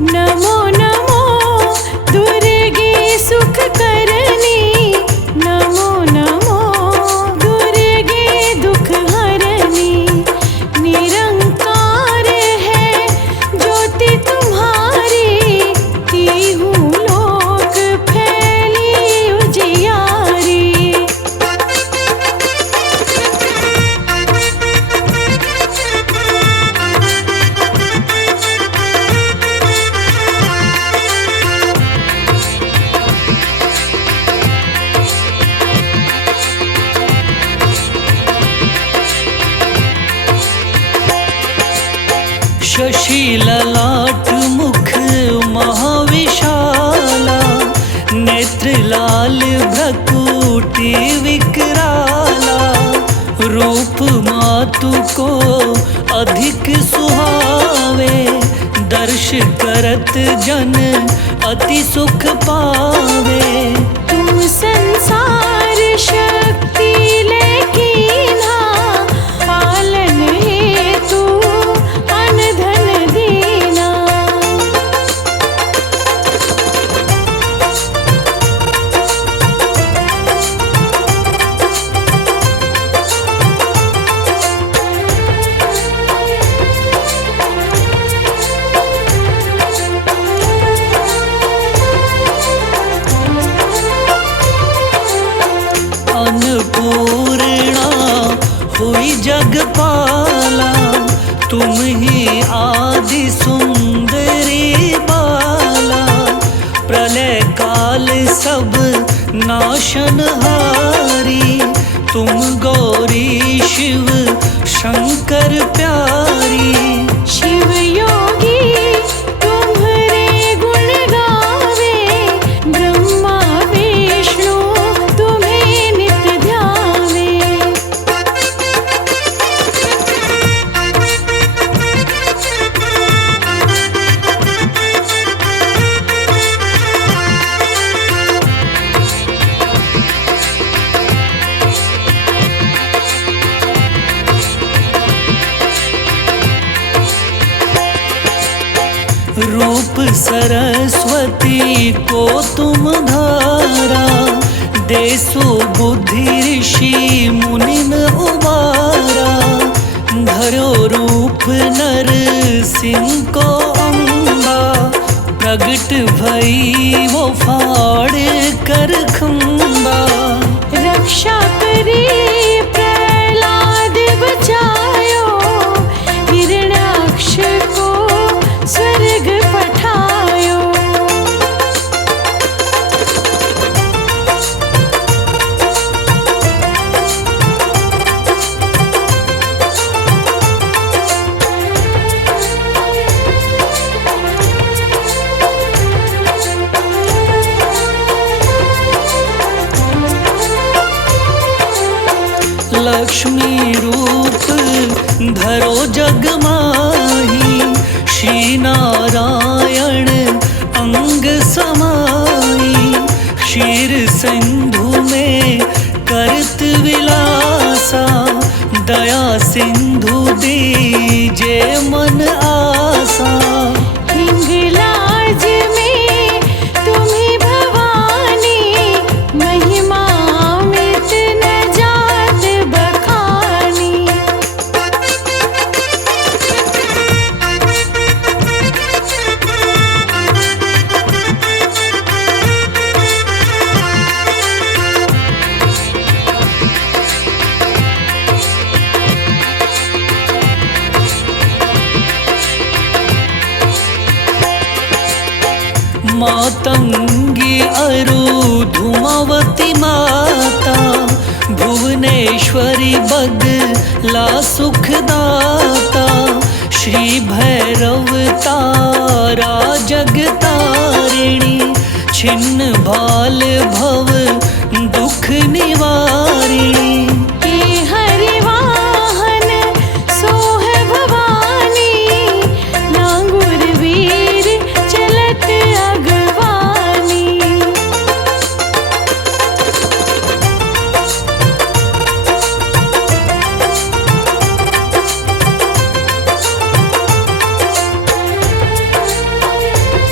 नमो नमो दुर्गे सुख करनी, नमो नमो दुर्गे दुख हरनी। निरंकार है ज्योति तुम्हारी, तीहू लोक फैली उजियारी। शशि ललाट मुख महाविशाला, नेत्र लाल भ्रकुटी विकराला। रूप मातु को अधिक सुहावे, दर्श करत जन अति सुख पावे। तुम संसार शक्ति लेकीन्हा, पालन हेतु अन धन दीना। अन्नपूर्णा हुई जगपाला, तुम ही आदि सुंदरी बाला। प्रलय काल सब नाशनहारी, तुम गौरी शिव शंकर प्यारी। शिव योगी तुम्हारे गुण गावे, ब्रह्मा विष्णु तुम्हें नित ध्यावे। रूप सरस्वती को तुम धारा, देसो बुद्धि ऋषि मुनिन उबारा। धरो रूप नर सिंह को अम्बा, प्रगट भई वो फाड़ कर खंबा। रक्षा करी प्रहलाद बचायो, हिरण्याक्ष को स्वर्ग पठायो। लक्ष्मी रूप धरो जग माही, श्री नारायण अंग समाई। क्षीर सिंधु में करत विलासा, दया सिंधु दीजे मन आसा। हिंगलाज में तुम्ही भवानी, महिमा अमित न जात बखानी। मातंगी अरु धूमावती माता, भुवनेश्वरी बगला सुखदाता। श्री भैरव तारा जगतारिणी, छिन्न भाल भव दुख निवारिणी। के हरिवाहन सोह भवानी, नांगुर वीर चलत अगवानी।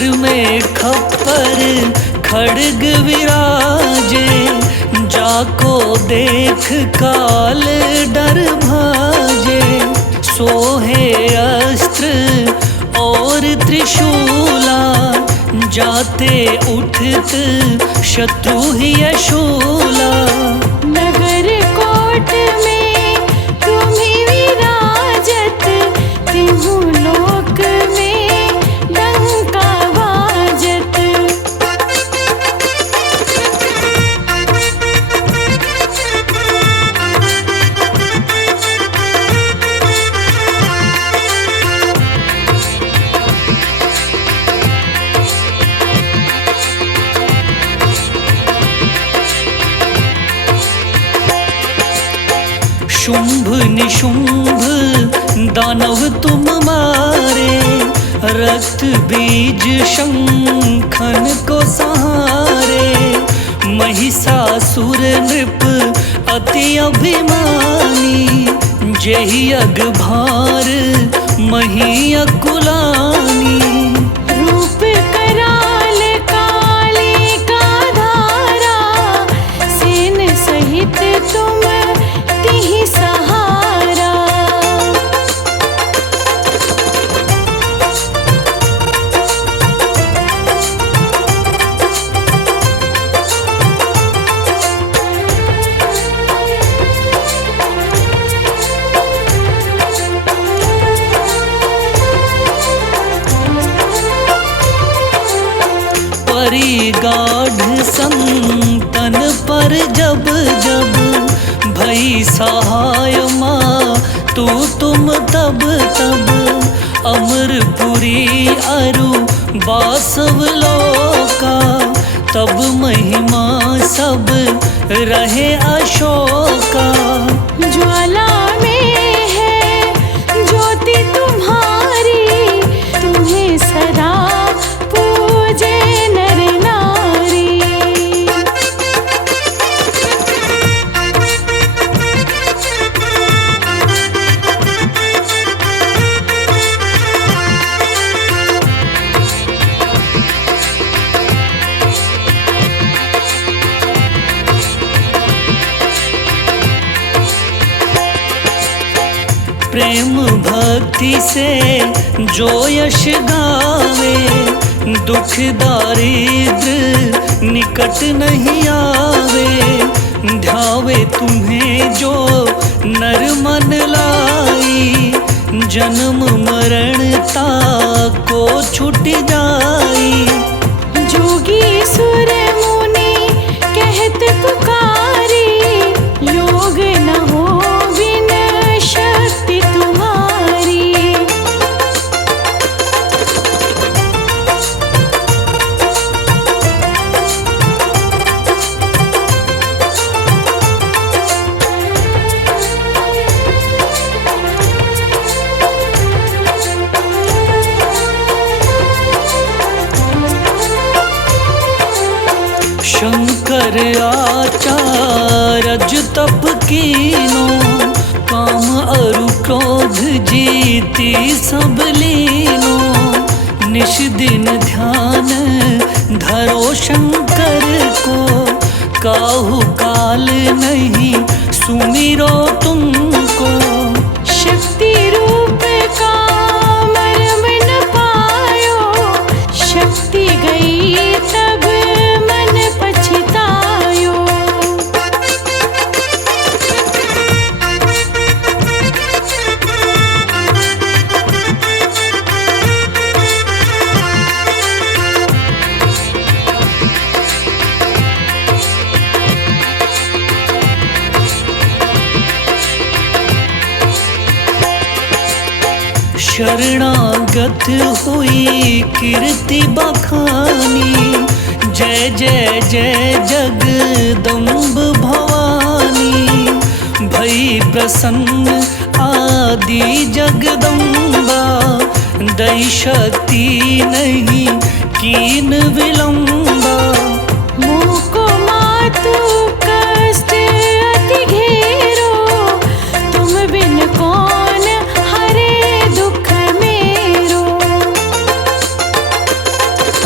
कर में खप्पर खड्ग विराजे, जाको देख काल डर भाजे। सोहे अस्त्र और त्रिशूला, जाते उठत शत्रु ही शूला। नगर कोट में तुम्ही विराजत, तिहु लोक में डंका बाजत। शुंभ निशुंभ दानव तुम मारे, रक्त बीज शंखन को सहारे। महिषासुर नृप अति अभिमानी, जेहि अग भार मही अकुलानी। रूप कराल काली का धारा, सेन सहित तुम तिहि सहारा। परिगाढ़ संतन पर जब जब, भई सहाय माँ तू तुम तब तब। अमरपुरी अरु बासव लोका, तब महिमा सब रहे अशोका। ज्वाला में है ज्योति तुम्हारी, तुम्हें सदा पूजे नर नारी। प्रेम भक्ति से जो यश गावे, दुख दारिद्र निकट नहीं आवे। ध्यावे तुम्हें जो नर मन लाई, जन्म मरणता को छूट जाई। जोगी सुर मुनि कहत पुकारी, योग न हो बिन शक्ति तुम्हारी। शंकर आचार्य तप कीनो, काम अरु क्रोध जीती सब लीनो। निश दिन ध्यान धरो शंकर को, काहू काल नहीं सुमिरो तुमको। शक्ति रूप का मर्म न पायो, शक्ति गई तब मन पछतायो। शरणागत हुई कीर्ति बखानी, जय जय जय जगदम्ब भवानी। भई प्रसन्न आदि जगदम्बा, दई शक्ति नहीं कीन विलंबा। मुको मातु कष्ट अति घेरो, तुम बिन कौन हरे दुख मेरो।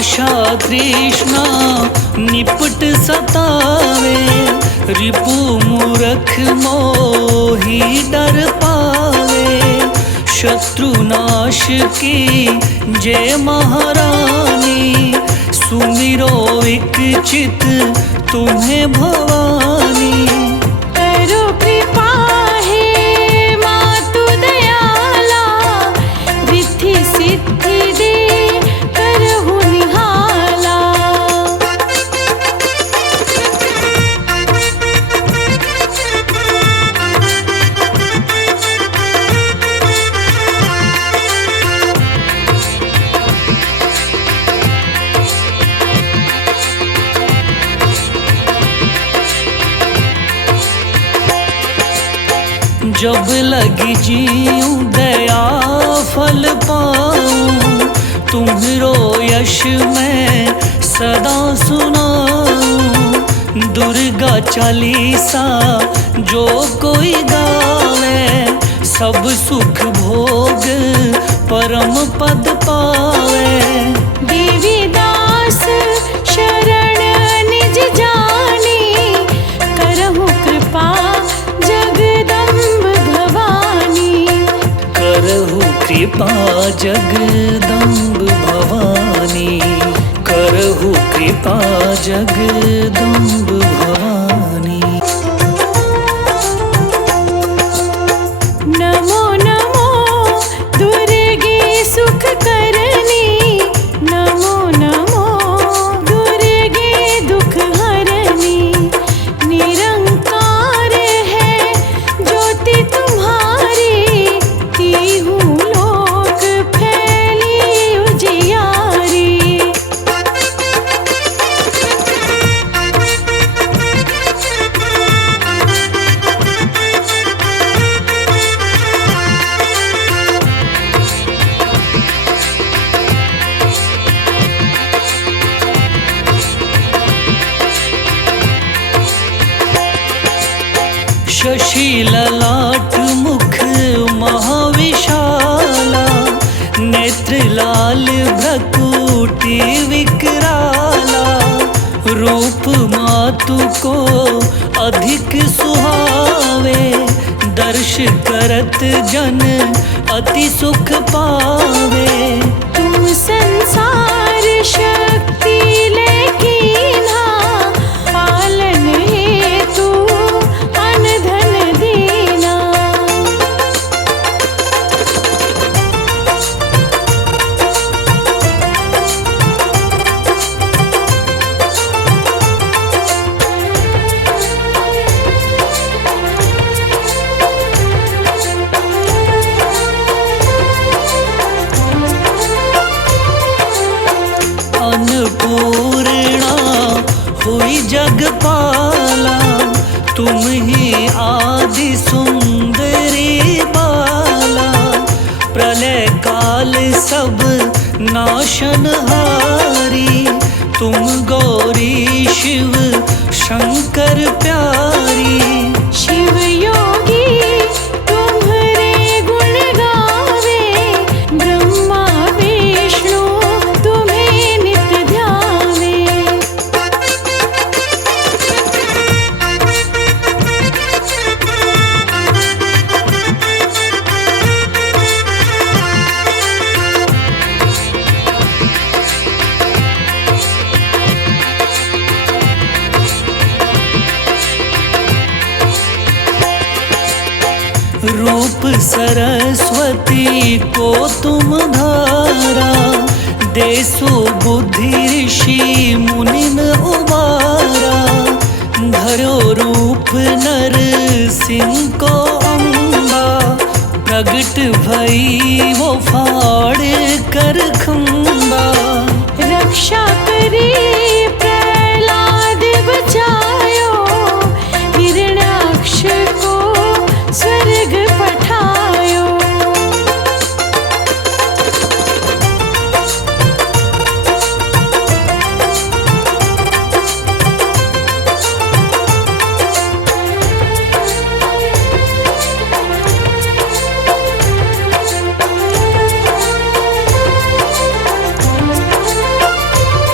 आशा तृष्णा निपट सतावे, रिपु मूरख मोही डर पावे। शत्रुनाश की जय महारानी, सुमिरो एक चित तुम्हें भवानी। करो कृपा हे मातु दयाला, रिद्धि सिद्धि दे करहु निहाला। जब लगी जीऊं दया फल पाऊं, तुम्हरो यश मैं सदा सुनाऊं। दुर्गा चालीसा जो कोई गावे, सब सुख भोग परम पद पावे। देवी दास शरण निज जानी, करहु कृपा जगदम्ब भवानी। करहु कृपा जगदम्ब भवानी, करहु कृपा जगदम्ब भवानी। नमो नमो दुर्गे सुख करनी, नमो नमो दुर्गे दुख हरनी। निरंकार है ज्योति तुम्हारी, तीहू लोक फैली उजियारी। शशि ललाट मुख महाविशाला, नेत्र लाल भ्रकुटी विकराला। रूप मातु को अधिक सुहावे, दर्श करत जन अति सुख पावे। तुम संसार शक्ति लेकीन्हा, पालन हेतु अन धन दीना। अन्नपूर्णा हुई जगपाला, तुम ही आदि सुंदरी बाला। प्रलय काल सब नाशनहारी, तुम गौरी शिव शंकर प्यारी। शिव योगी तुम्हारे गुण गावे, ब्रह्मा विष्णु तुम्हें नित ध्यावे। रूप सरस्वती को तुम धारा, देसु बुद्धि ऋषि मुनिन उबारा। धरो रूप नर सिंह को अम्बा, प्रगट भई वो फाड़ कर खंबा। रक्षा करी प्रहलाद बचायो, हिरण्याक्ष को स्वर्ग पठायो।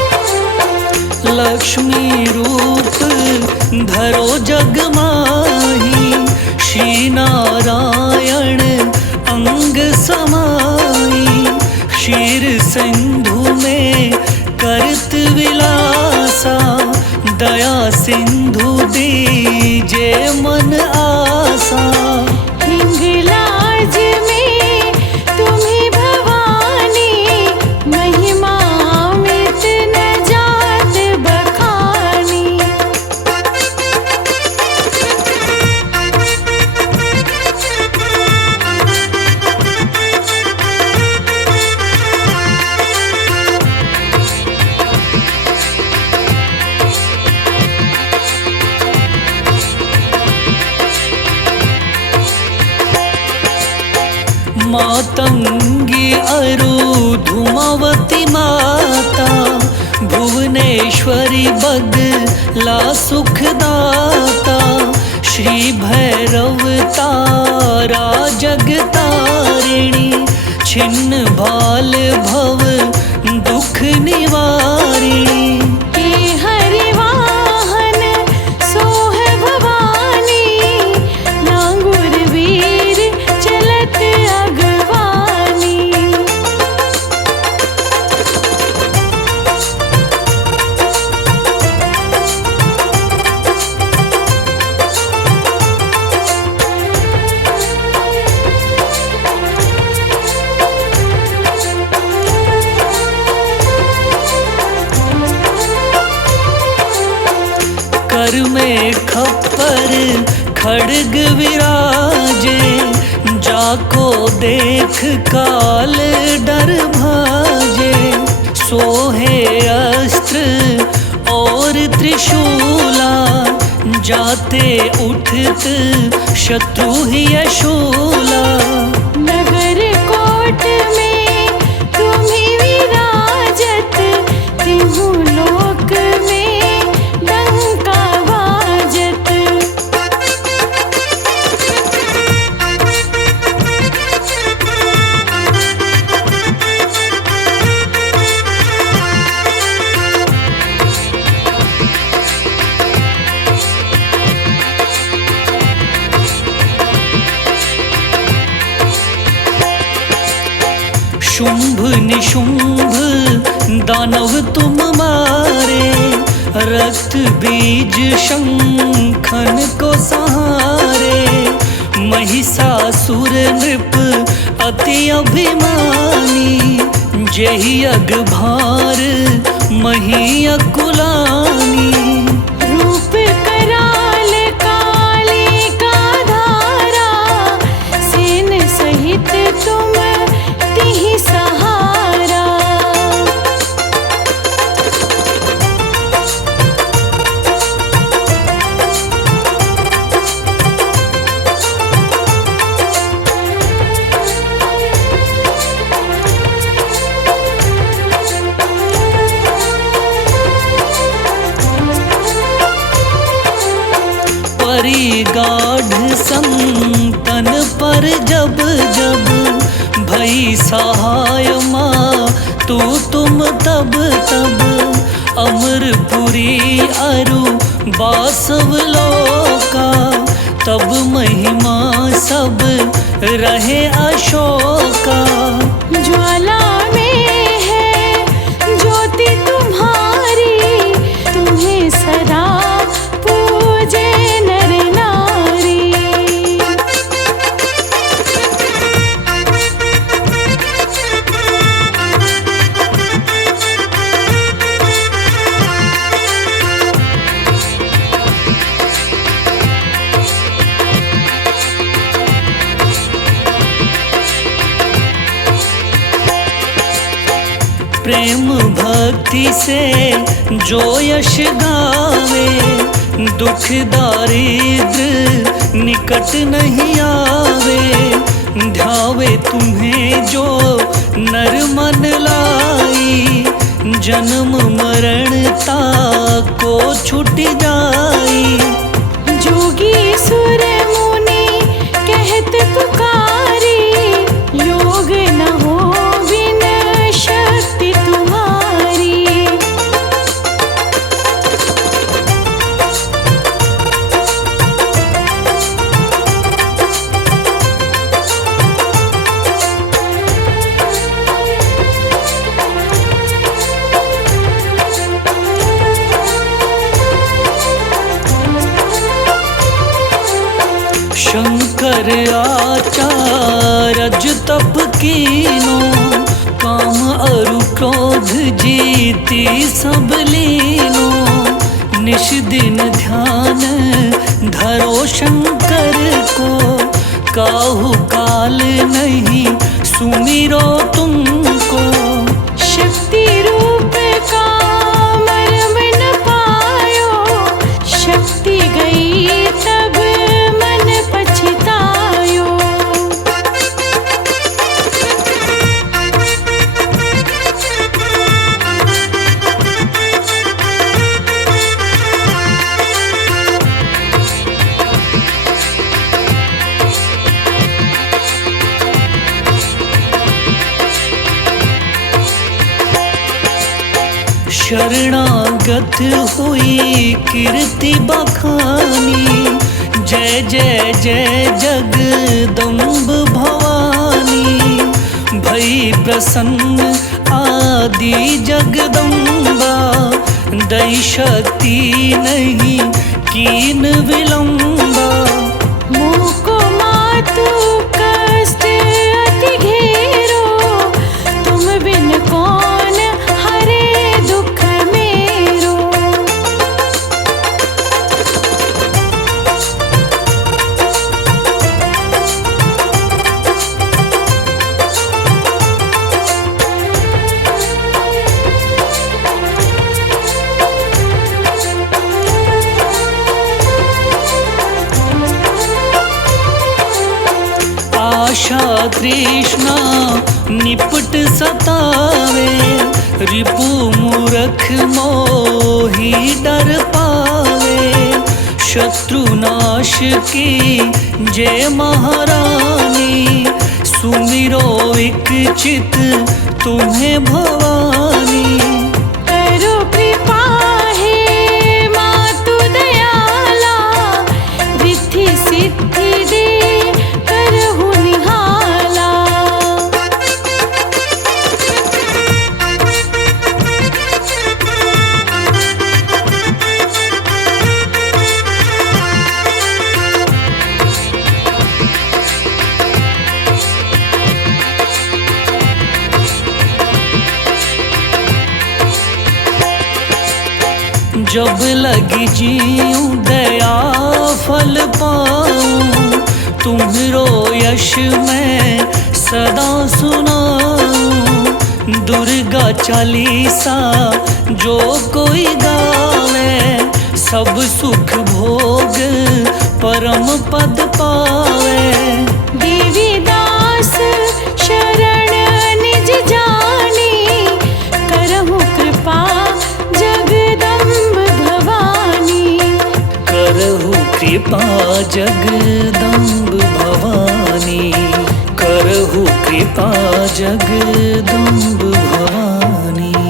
लक्ष्मी रूप धरो जग माही, श्री नारायण अंग समाई। क्षीर सिंधु में करत विलासा, दया सिंधु दीजे मन आसा। हिंगलाज में तुम्ही भवानी, महिमा अमित न जात बखानी। मातंगी अरु धूमावती माता, भुवनेश्वरी बगला सुखदाता। श्री भैरव तारा जगतारिणी, छिन्न भाल भव दुख निवारिणी। हे हरिवाहन सोह भवानी, नांगुर वीर चलत अगवानी। कर में खप्पर खड़ग विराजे, जाको देख काल डर भाजे। सोहे अस्त्र और त्रिशूला, जाते उठत शत्रु ही यशूला। नगर कोट में तुम्ही विराजत, तिहु लोक में डंका बाजत। शुंभ निशुंभ दानव तुम मारे, रक्त बीज शंखन को सहारे। महिषासुर नृप अति अभिमानी, जेहि अग भार मही अकुलानी। रूप कराल काली का धारा, सेन सहित तुम तिहि सहारा। परी गाढ़ संतन पर जब जब, भई सहाय माँ तू तुम तब तब। अमरपुरी अरु बासव लोका, तब महिमा सब रहे अशोका। ज्वाला में है ज्योति तुम्हारी, तुम्हें सदा पूजे नर नारी। प्रेम भक्ति से जो यश गावे, दुख दारिद्र निकट नहीं आवे। ध्यावे तुम्हें जो नर मन लाई, जन्म मरणता को छूट जाई। जोगी सुर मुनि कहत पुकारी, योग न हो बिन शक्ति तुम्हारी। तप कीनो, काम अरु क्रोध जीती सब लीनो। निश दिन ध्यान धरो शंकर को, काहू काल नहीं सुमिरो तुमको। शक्ति रूप का मर्म न पायो, शक्ति गई तब मन पछतायो। शरणागत हुई कीर्ति बखानी, जय जय जय जगदम्ब भवानी। भई प्रसन्न आदि जगदम्बा, दई शक्ति नहीं कीन विलंबा। मुँह को मातु कष्ट अति घेरो, तुम बिन कौन हरे दुख मेरो। आशा तृष्णा निपट सतावे, रिपु मूरख मोही डर पावे। शत्रु नाश की जय महारानी, सुमिरो एक चित तुम्हें भवानी। करो कृपा हे मातु दयाला, रिद्धि सिद्धि दे करहु निहाला। जब लगी जीऊं दया फल पाऊं, तुम्हरो यश मैं सदा सुनाऊं। दुर्गा चालीसा जो कोई गावे, सब सुख भोग परम पद पावे। देवी दास शरण निज जानी, करहु कृपा जगदम्ब भवानी। करहु कृपा जगदम्ब भवानी, करहु कृपा जगदम्ब भवानी।